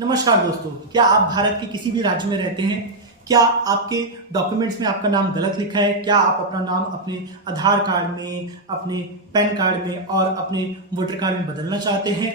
नमस्कार दोस्तों, क्या आप भारत के किसी भी राज्य में रहते हैं? क्या आपके डॉक्यूमेंट्स में आपका नाम गलत लिखा है? क्या आप अपना नाम अपने आधार कार्ड में, अपने पैन कार्ड में और अपने वोटर कार्ड में बदलना चाहते हैं?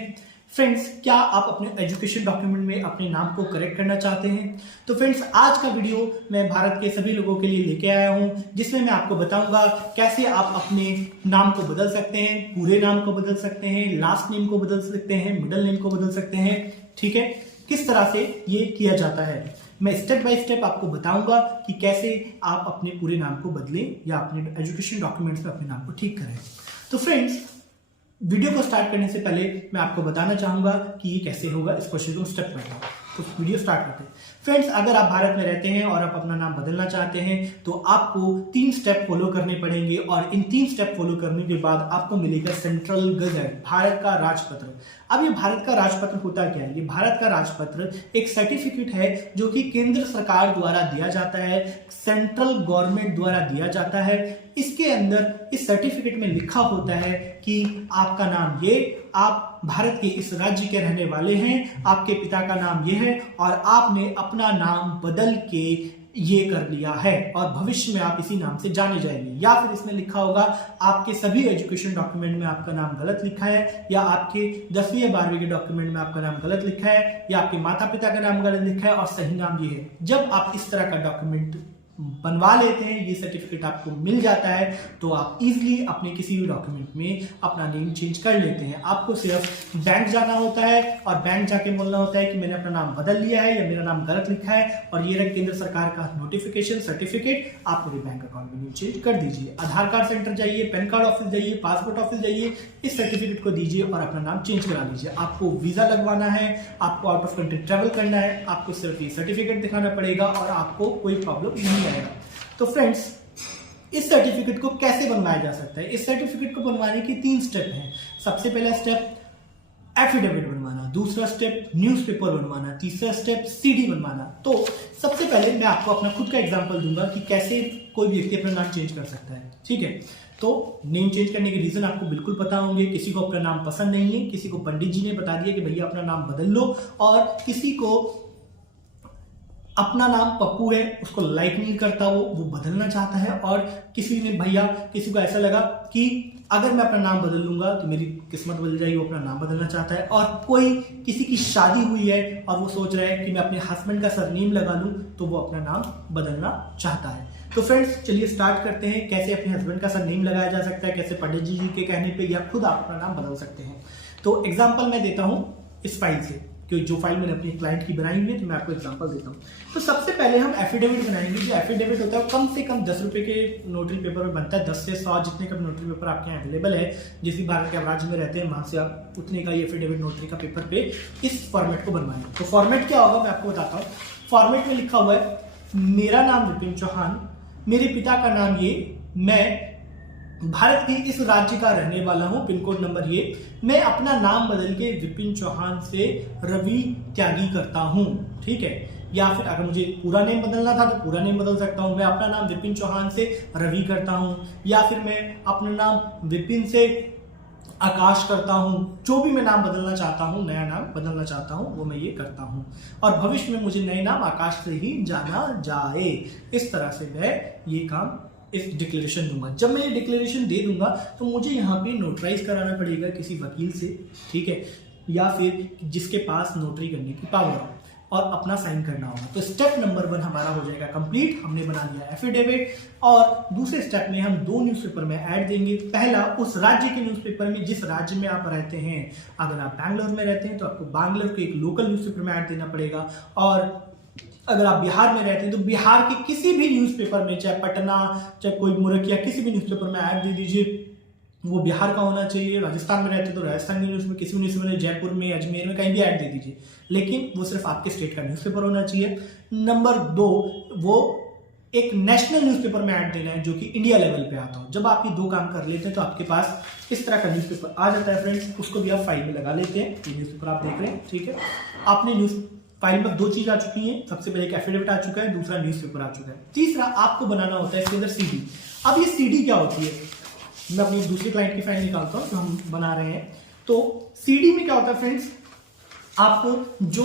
फ्रेंड्स, क्या आप अपने एजुकेशन डॉक्यूमेंट में अपने नाम को करेक्ट करना चाहते हैं? तो फ्रेंड्स, आज का वीडियो मैं भारत के सभी लोगों के लिए लेके आया हूं, जिसमें मैं आपको बताऊंगा कैसे आप अपने नाम को बदल सकते हैं, पूरे नाम को बदल सकते हैं, लास्ट नेम को बदल सकते हैं, मिडिल नेम को बदल सकते हैं। ठीक है, किस तरह से ये किया जाता है मैं स्टेप बाय स्टेप आपको बताऊंगा कि कैसे आप अपने पूरे नाम को बदलें या अपने एजुकेशन डॉक्यूमेंट्स में अपने नाम को ठीक करें। तो फ्रेंड्स, वीडियो को स्टार्ट करने से पहले मैं आपको बताना चाहूंगा कि ये कैसे होगा। इस क्वेश्चन को स्टेप करता हूं, तो वीडियो स्टार्ट करते हैं। फ्रेंड्स, अगर आप भारत में रहते हैं और आप अपना नाम बदलना चाहते हैं तो आपको 3 स्टेप फॉलो करने पड़ेंगे और इन 3 स्टेप फॉलो करने के बाद आपको मिलेगा सेंट्रल गजट, भारत का राजपत्र। अब ये भारत का राजपत्र होता क्या है? ये भारत का राजपत्र एक सर्टिफिकेट है जो कि केंद्र सरकार द्वारा दिया जाता है, सेंट्रल गवर्नमेंट द्वारा दिया जाता है। इसके अंदर इस सर्टिफिकेट में लिखा होता है कि आपका नाम ये, आप भारत के इस राज्य के रहने वाले हैं, आपके पिता का नाम ये है और आपने अपना नाम बदल के ये कर लिया है और भविष्य में आप इसी नाम से जाने जाएंगे। या फिर इसमें लिखा होगा आपके सभी एजुकेशन डॉक्यूमेंट में आपका नाम गलत लिखा है, या आपके 10वीं या 12वीं के डॉक्यूमेंट में आपका नाम गलत लिखा है, या आपके माता पिता का नाम गलत लिखा है और सही नाम ये है। जब आप इस तरह का डॉक्यूमेंट बनवा लेते हैं, ये सर्टिफिकेट आपको मिल जाता है, तो आप इजीली अपने किसी भी डॉक्यूमेंट में अपना नेम चेंज कर लेते हैं। आपको सिर्फ बैंक जाना होता है और बैंक जाके बोलना होता है कि मैंने अपना नाम बदल लिया है या मेरा नाम गलत लिखा है और ये रहा केंद्र सरकार का नोटिफिकेशन सर्टिफिकेट, आप मेरे बैंक अकाउंट में नेम चेंज कर दीजिए। आधार कार्ड सेंटर जाइए, पैन कार्ड ऑफिस जाइए, पासपोर्ट ऑफिस जाइए, इस सर्टिफिकेट को दीजिए और अपना नाम चेंज करा लीजिए। आपको वीजा लगवाना है, आपको आउट ऑफ कंट्री ट्रेवल करना है, आपको सिर्फ ये सर्टिफिकेट दिखाना पड़ेगा और आपको कोई प्रॉब्लम नहीं आएगा। तो फ्रेंड्स, इस सर्टिफिकेट को कैसे बनवाया जा सकता है? इस सर्टिफिकेट को बनवाने के 3 स्टेप हैं। सबसे पहला स्टेप एफिडेविट बनवाना, दूसरा स्टेप न्यूज़पेपर बनवाना, तीसरा स्टेप सीडी बनवाना। तो सबसे पहले मैं आपको अपना खुद का एग्जांपल दूंगा कि कैसे कोई व्यक्ति अपना नाम चेंज कर सकता है। ठीक है, तो नेम चेंज करने के रीजन आपको बिल्कुल पता होंगे। किसी को अपना नाम पसंद नहीं है, किसी को पंडित जी ने बता दिया कि भैया अपना नाम बदल लो, और किसी को अपना नाम पप्पू है, उसको लाइक नहीं करता, वो बदलना चाहता है, और किसी को ऐसा लगा कि अगर मैं अपना नाम बदल लूंगा तो मेरी किस्मत बदल जाएगी, वो अपना नाम बदलना चाहता है। और किसी की शादी हुई है और वो सोच रहा है कि मैं अपने हस्बैंड का सरनेम लगा लूं, तो वो अपना नाम बदलना चाहता है। तो फ्रेंड्स, चलिए स्टार्ट करते हैं कैसे अपने हस्बैंड का सरनेम लगाया जा सकता है, कैसे पंडित जी के कहने पे या खुद आप अपना नाम बदल सकते हैं। तो एग्जाम्पल मैं देता हूं इस फाइल से, क्योंकि जो फाइल मैंने अपनी क्लाइंट की बनाई हुई है, तो मैं आपको एग्जांपल देता हूँ। तो सबसे पहले हम एफिडेविट बनाएंगे। जो एफिडेविट होता है कम से कम 10 रुपए के नोटरी पेपर में बनता है। 10 से 100 जितने का नोटरी पेपर आपके यहाँ अवेलेबल है, जिस भी भारत के राज्य में रहते हैं वहां से आप उतने का ये एफिडेविट नोटरी का पेपर पे इस फॉर्मेट को बनवाएंगे। तो फॉर्मेट क्या होगा मैं आपको बताता हूँ। फॉर्मेट में लिखा हुआ है मेरा नाम विपिन चौहान, मेरे पिता का नाम ये, मैं भारत के इस राज्य का रहने वाला हूं, पिन कोड नंबर ये, मैं अपना नाम बदल के विपिन चौहान से रवि त्यागी करता हूं। ठीक है, या फिर अगर मुझे पूरा नेम बदलना था तो पूरा नेम बदल सकता हूं। मैं अपना नाम विपिन चौहान से रवि करता हूं, या फिर मैं अपना नाम विपिन से आकाश करता हूं। जो भी मैं नाम बदलना चाहता हूं, नया नाम बदलना चाहता हूं, वो मैं ये करता हूं, और भविष्य में मुझे नए नाम आकाश से ही जाना जाए। इस तरह से मैं ये काम इस डिक्लेरेशन दूंगा। जब मैं ये डिक्लेरेशन दे दूंगा तो मुझे यहाँ पे नोटराइज कराना पड़ेगा किसी वकील से, ठीक है, या फिर जिसके पास नोटरी करने की पावर हो, और अपना साइन करना होगा। तो स्टेप नंबर 1 हमारा हो जाएगा कंप्लीट। हमने बना लिया एफिडेविट, और दूसरे स्टेप में हम 2 न्यूज़पेपर में ऐड देंगे। पहला उस राज्य के न्यूज़पेपर में जिस राज्य में आप रहते हैं। अगर आप बैंगलोर में रहते हैं तो आपको बैंगलोर के एक लोकल न्यूज़पेपर में ऐड देना पड़ेगा, और अगर आप बिहार में रहते हैं तो बिहार के किसी भी न्यूज़पेपर में, चाहे पटना, चाहे कोई मुरकिया, किसी भी न्यूज़पेपर में ऐड दे दीजिए, वो बिहार का होना चाहिए। राजस्थान में रहते हैं तो राजस्थान की न्यूज़ में, किसी न्यूज़पेपर में, जयपुर में, अजमेर में, कहीं भी ऐड दे दीजिए, लेकिन वो सिर्फ आपके स्टेट का न्यूज़पेपर होना चाहिए। नंबर 2, वो एक नेशनल न्यूज़पेपर में ऐड देना है जो कि इंडिया लेवल पे आता हो। जब आप ये 2 काम कर लेते हैं तो आपके पास इस तरह का न्यूज़पेपर आ जाता है। फ्रेंड्स, उसको भी आप फाइल में लगा लेते हैं। ये न्यूज़पेपर आप देख रहे हैं, ठीक है। आपने न्यूज़ फाइल में 2 चीज आ चुकी हैं। सबसे पहले एक एफिडेविट आ चुका है, दूसरा न्यूज़पेपर आ चुका है। तीसरा आपको बनाना होता है इसके अंदर सीडी। अब ये सीडी क्या होती है, मैं अपनी दूसरी क्लाइंट की फाइल निकालता हूं जो हम बना रहे हैं। तो सीडी में क्या होता है फ्रेंड्स, आपको जो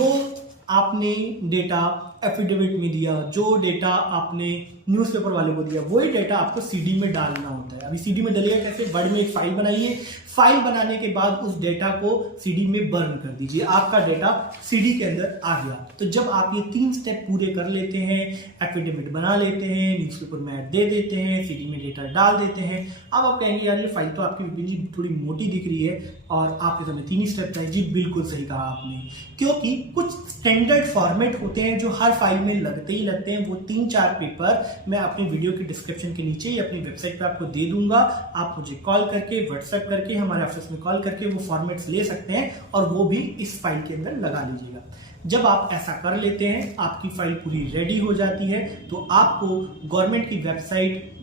आपने डेटा एफिडेविट में दिया, जो डेटा आपने न्यूज़पेपर वाले को दिया, वही डेटा आपको सीडी में डालना होता है। अभी सीडी में डलेगा कैसे? वर्ड में एक फाइल बनाइए, फाइल बनाने के बाद उस डेटा को सीडी में बर्न कर दीजिए, आपका डेटा सीडी के अंदर आ गया। तो जब आप ये 3 स्टेप पूरे कर लेते हैं, एफिडेविट बना लेते हैं, न्यूज़पेपर में ऐड दे देते हैं, सीडी में डेटा डाल देते हैं, अब आप कहेंगे यार ये फाइल तो आपकी विपिन जी थोड़ी मोटी दिख रही है और आपके समय 3 ही स्टेप था। जी बिल्कुल सही कहा आपने, क्योंकि कुछ स्टैंडर्ड फॉर्मेट होते हैं जो हर फाइल में लगते ही लगते हैं। वो 3-4 पेपर मैं अपनी वीडियो के डिस्क्रिप्शन के नीचे या अपनी वेबसाइट पे आपको दे दूंगा। आप मुझे कॉल करके, व्हाट्सएप करके, हमारे ऑफिस में कॉल करके वो फॉर्मेट्स ले सकते हैं और वो भी इस फाइल के अंदर लगा लीजिएगा। जब आप ऐसा कर लेते हैं, आपकी फाइल पूरी रेडी हो जाती है, तो आपको गवर्नमेंट की वेबसाइट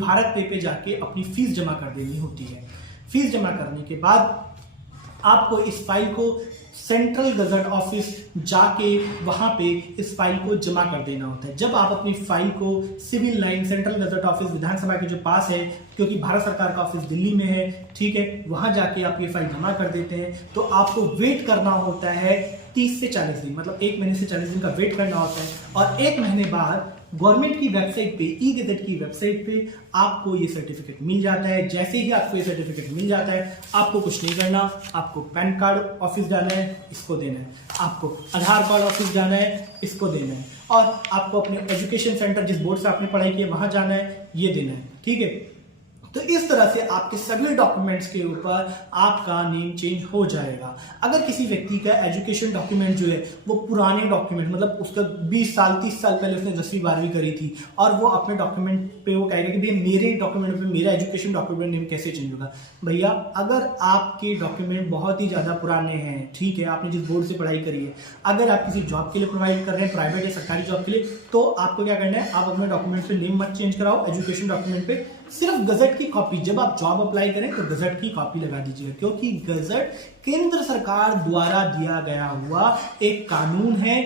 भारत पे जाके अपनी फीस जमा कर देनी होती है। फीस जमा करने के बाद आपको इस फाइल को सेंट्रल गजट ऑफिस जाके वहां पे इस फाइल को जमा कर देना होता है। जब आप अपनी फाइल को civil line central gazette office विधानसभा के जो पास है, क्योंकि भारत सरकार का ऑफिस दिल्ली में है, ठीक है, वहां जाके आप ये फाइल जमा कर देते हैं, तो आपको वेट करना होता है 30 से 40 दिन, मतलब 1 महीने से 40 दिन का वेट करना होता है। और 1 महीने बाद गवर्नमेंट की वेबसाइट पे, ई गजट की वेबसाइट पे आपको ये सर्टिफिकेट मिल जाता है। जैसे ही आपको ये सर्टिफिकेट मिल जाता है, आपको कुछ नहीं करना, आपको पैन कार्ड ऑफिस जाना है, इसको देना है, आपको आधार कार्ड ऑफिस जाना है, इसको देना है, और आपको अपने एजुकेशन सेंटर जिस बोर्ड से आपने पढ़ाई की है वहां जाना है, ये देना है, ठीक है। तो इस तरह से आपके सभी डॉक्यूमेंट्स के ऊपर आपका नेम चेंज हो जाएगा। अगर किसी व्यक्ति का एजुकेशन डॉक्यूमेंट जो है वो पुराने डॉक्यूमेंट, मतलब उसका 20 साल 30 साल पहले उसने 10वीं 12वीं करी थी, और वो अपने डॉक्यूमेंट पे वो कहेगा कि भैया मेरे डॉक्यूमेंट पे मेरा एजुकेशन डॉक्यूमेंट नेम कैसे चेंज होगा। भैया अगर आपके डॉक्यूमेंट बहुत ही ज्यादा पुराने हैं, ठीक है, आपने जिस बोर्ड से पढ़ाई करी है, अगर आप किसी जॉब के लिए प्रोवाइड कर रहे हैं, प्राइवेट या सरकारी जॉब के लिए, तो आपको क्या करना है, आप अपने डॉक्यूमेंट पे नेम मत चेंज कराओ, एजुकेशन डॉक्यूमेंट पे सिर्फ गजट की कॉपी, जब आप जॉब अप्लाई करें तो गजट की कॉपी लगा दीजिएगा, क्योंकि गजट केंद्र सरकार द्वारा दिया गया हुआ एक कानून है,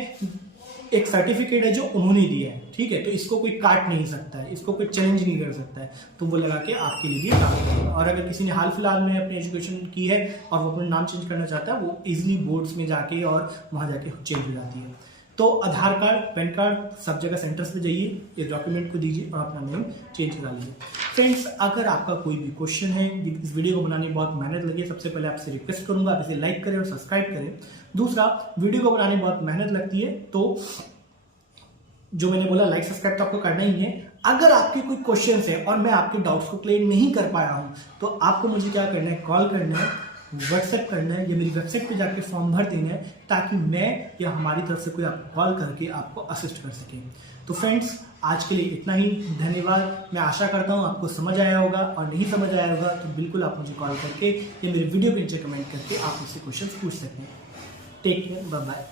एक सर्टिफिकेट है जो उन्होंने दिया है, ठीक है। तो इसको कोई काट नहीं सकता है, इसको कोई चैलेंज नहीं कर सकता है, तो वो लगा के आपके लिए भी काम करेगा। और अगर किसी ने हाल फिलहाल में अपनी एजुकेशन की है और वो अपना नाम चेंज करना चाहता है, वो इजिली बोर्ड्स में जाके और वहां जाके चेंज हो जाती है। तो आधार कार्ड, पैन कार्ड, सब जगह सेंटर्स पे जाइए, ये डॉक्यूमेंट को दीजिए और अपना नेम चेंज करा लीजिए। फ्रेंड्स, अगर आपका कोई भी क्वेश्चन है, इस वीडियो को बनाने में बहुत मेहनत लगी है, सबसे पहले आपसे रिक्वेस्ट करूंगा आप इसे लाइक करें और सब्सक्राइब करें। दूसरा, वीडियो को बनाने में बहुत मेहनत लगती है, तो जो मैंने बोला लाइक सब्सक्राइब तो आपको करना ही है। अगर आपके कोई क्वेश्चन है और मैं आपके डाउट्स को क्लियर नहीं कर पाया हूं, तो आपको मुझे क्या करना है, कॉल करना है, व्हाट्सएप करना है, या मेरी वेबसाइट पे जाके फॉर्म भर देना है, ताकि मैं या हमारी तरफ से कोई आपको कॉल करके आपको असिस्ट कर सके। तो फ्रेंड्स, आज के लिए इतना ही, धन्यवाद। मैं आशा करता हूँ आपको समझ आया होगा, और नहीं समझ आया होगा तो बिल्कुल आप मुझे कॉल करके या मेरे वीडियो के नीचे कमेंट करके आप मुझसे क्वेश्चन पूछ सकते हैं। Take care, bye bye.